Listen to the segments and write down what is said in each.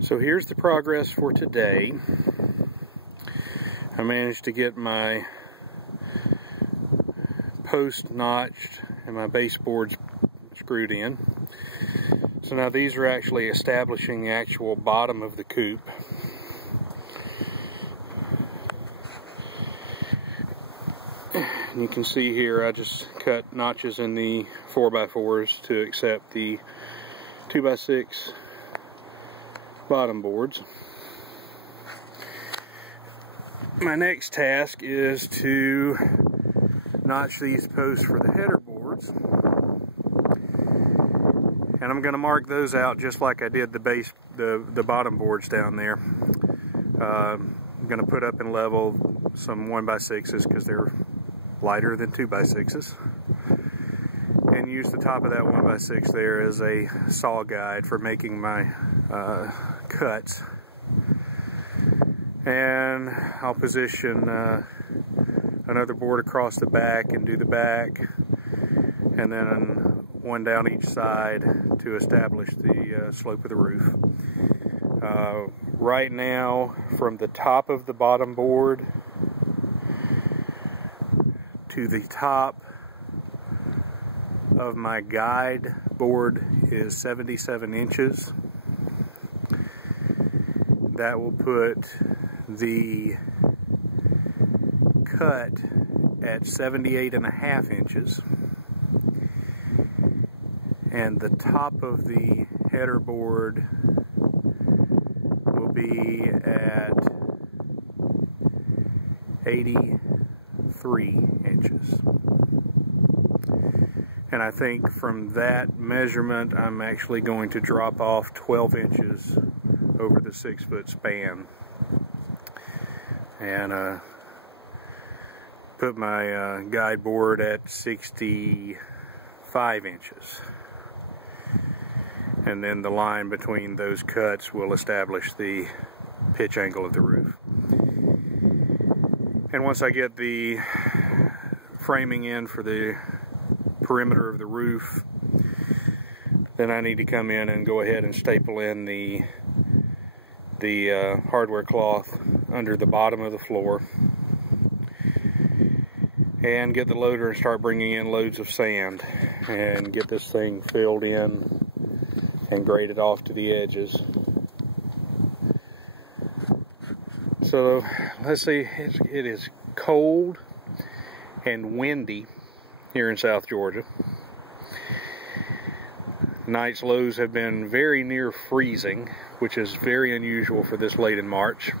So here's the progress for today. I managed to get my post notched and my baseboards screwed in. So now these are actually establishing the actual bottom of the coop. And you can see here I just cut notches in the 4x4s to accept the 2x6 bottom boards. My next task is to notch these posts for the header boards, and I'm going to mark those out just like I did the bottom boards down there. I'm going to put up and level some 1x6s because they're lighter than 2x6s, and use the top of that 1x6 there as a saw guide for making my cuts. And I'll position another board across the back and do the back, and then one down each side to establish the slope of the roof. Right now, from the top of the bottom board to the top of my guide board is 77 inches. That will put the cut at 78.5 inches, and the top of the header board will be at 83 inches. And I think from that measurement I'm actually going to drop off 12 inches over the 6-foot span, and put my guide board at 65 inches. And then the line between those cuts will establish the pitch angle of the roof. And once I get the framing in for the perimeter of the roof, then I need to come in and go ahead and staple in the hardware cloth under the bottom of the floor, and get the loader and start bringing in loads of sand and get this thing filled in and graded off to the edges. So let's see, it is cold and windy here in South Georgia. Night's lows have been very near freezing, which is very unusual for this late in March.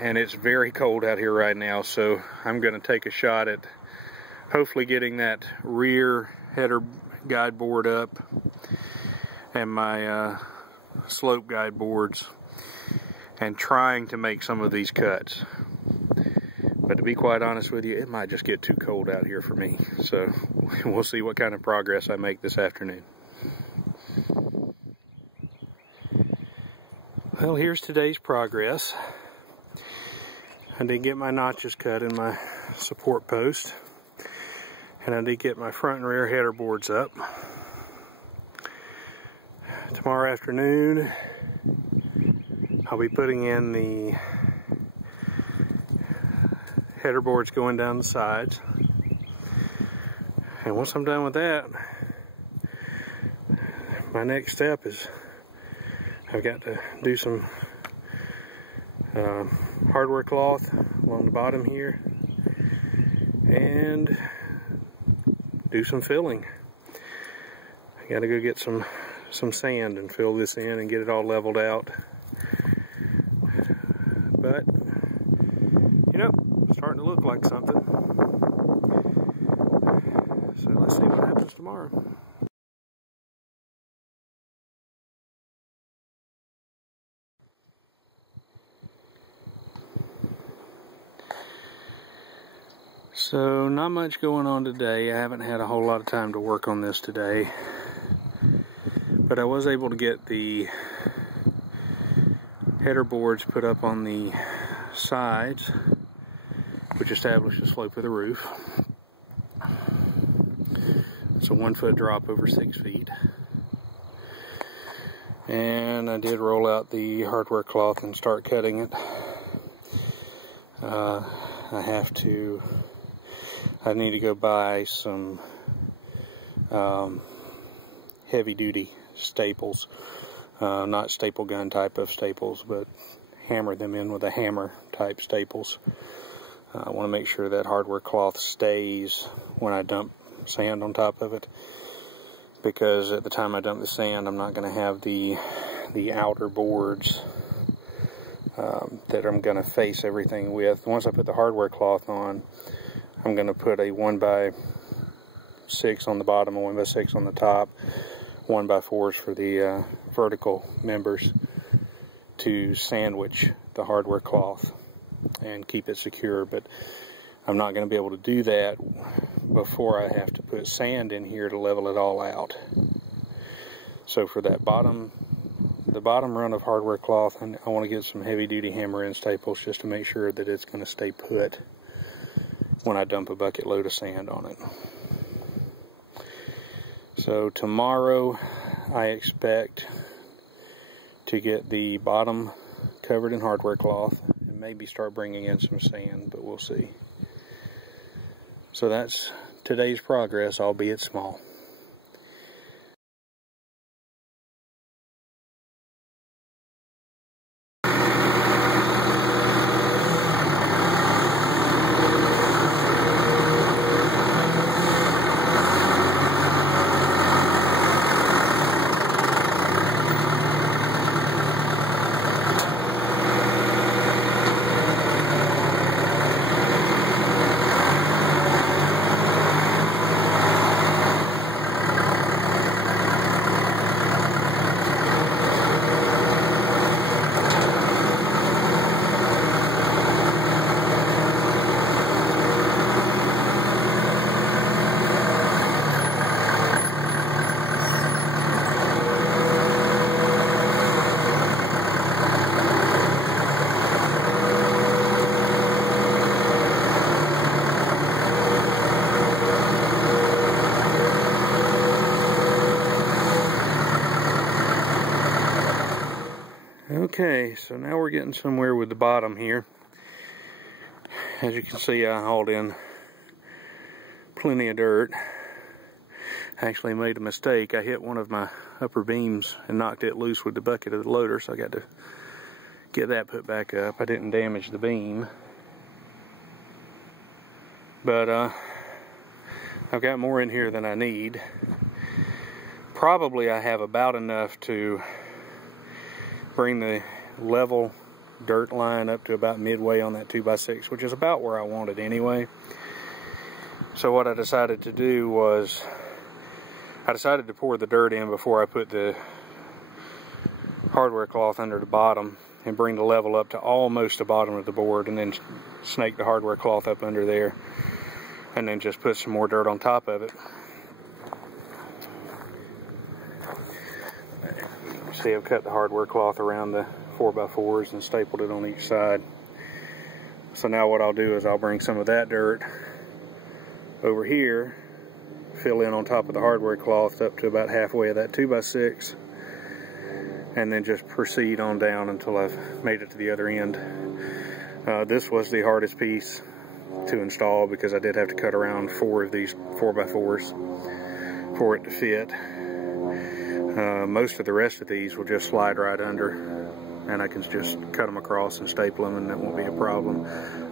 And it's very cold out here right now, so I'm going to take a shot at hopefully getting that rear header guide board up and my slope guide boards, and trying to make some of these cuts. But to be quite honest with you, it might just get too cold out here for me. So we'll see what kind of progress I make this afternoon. Well, here's today's progress. I did get my notches cut in my support post, and I did get my front and rear header boards up. Tomorrow afternoon, I'll be putting in the header boards going down the sides. And once I'm done with that, my next step is I've got to do some hardware cloth along the bottom here and do some filling. I got to go get some sand and fill this in and get it all leveled out. But you know, it's starting to look like something. So let's see what happens tomorrow. So not much going on today. I haven't had a whole lot of time to work on this today, but I was able to get the header boards put up on the sides, which establish the slope of the roof. It's a 1 foot drop over 6 feet. And I did roll out the hardware cloth and start cutting it. I need to go buy some heavy duty staples, not staple gun type of staples, but hammer them in with a hammer type staples. I want to make sure that hardware cloth stays when I dump sand on top of it, because at the time I dump the sand, I'm not going to have the outer boards that I'm going to face everything with. Once I put the hardware cloth on, I'm going to put a 1x6 on the bottom, a 1x6 on the top, 1x4s for the vertical members to sandwich the hardware cloth and keep it secure. But I'm not going to be able to do that before I have to put sand in here to level it all out. So for that the bottom run of hardware cloth, and I want to get some heavy duty hammer in staples just to make sure that it's going to stay put when I dump a bucket load of sand on it. So tomorrow I expect to get the bottom covered in hardware cloth and maybe start bringing in some sand, but we'll see. So that's today's progress, albeit small. Okay, so now we're getting somewhere with the bottom here. As you can see, I hauled in plenty of dirt. I actually made a mistake. I hit one of my upper beams and knocked it loose with the bucket of the loader, so I got to get that put back up. I didn't damage the beam, but I've got more in here than I need. Probably I have about enough to bring the level dirt line up to about midway on that 2x6, which is about where I want it anyway. So what I decided to do was, I decided to pour the dirt in before I put the hardware cloth under the bottom and bring the level up to almost the bottom of the board, and then snake the hardware cloth up under there, and then just put some more dirt on top of it. See, I've cut the hardware cloth around the 4x4s and stapled it on each side. So now what I'll do is I'll bring some of that dirt over here, fill in on top of the hardware cloth up to about halfway of that 2x6, and then just proceed on down until I've made it to the other end. This was the hardest piece to install because I did have to cut around 4 of these 4x4s for it to fit. Most of the rest of these will just slide right under, and I can just cut them across and staple them, and that won't be a problem.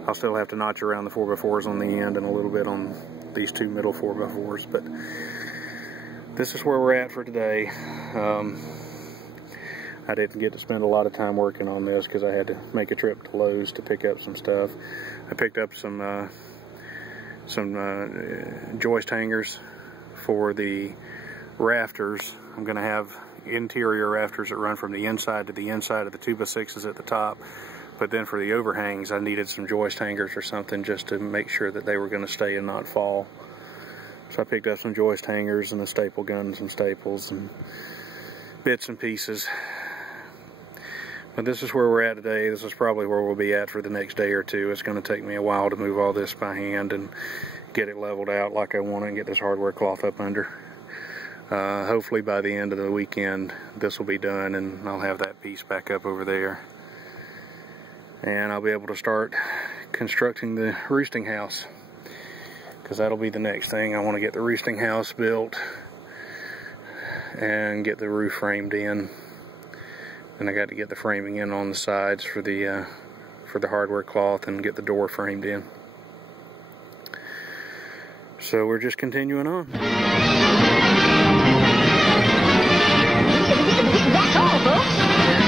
I'll still have to notch around the 4x4s on the end and a little bit on these 2 middle 4x4s, but this is where we're at for today. I didn't get to spend a lot of time working on this because I had to make a trip to Lowe's to pick up some stuff. I picked up some joist hangers for the rafters. I'm going to have interior rafters that run from the inside to the inside of the 2x6s at the top, but then for the overhangs I needed some joist hangers or something just to make sure that they were going to stay and not fall. So I picked up some joist hangers and a staple gun and some staples and bits and pieces. But this is where we're at today. This is probably where we'll be at for the next day or two. It's going to take me a while to move all this by hand and get it leveled out like I want it and get this hardware cloth up under. Hopefully by the end of the weekend this will be done and I'll have that piece back up over there. And I'll be able to start constructing the roosting house, because that'll be the next thing. I want to get the roosting house built and get the roof framed in. And I got to get the framing in on the sides for the hardware cloth and get the door framed in. So we're just continuing on. That's all, folks.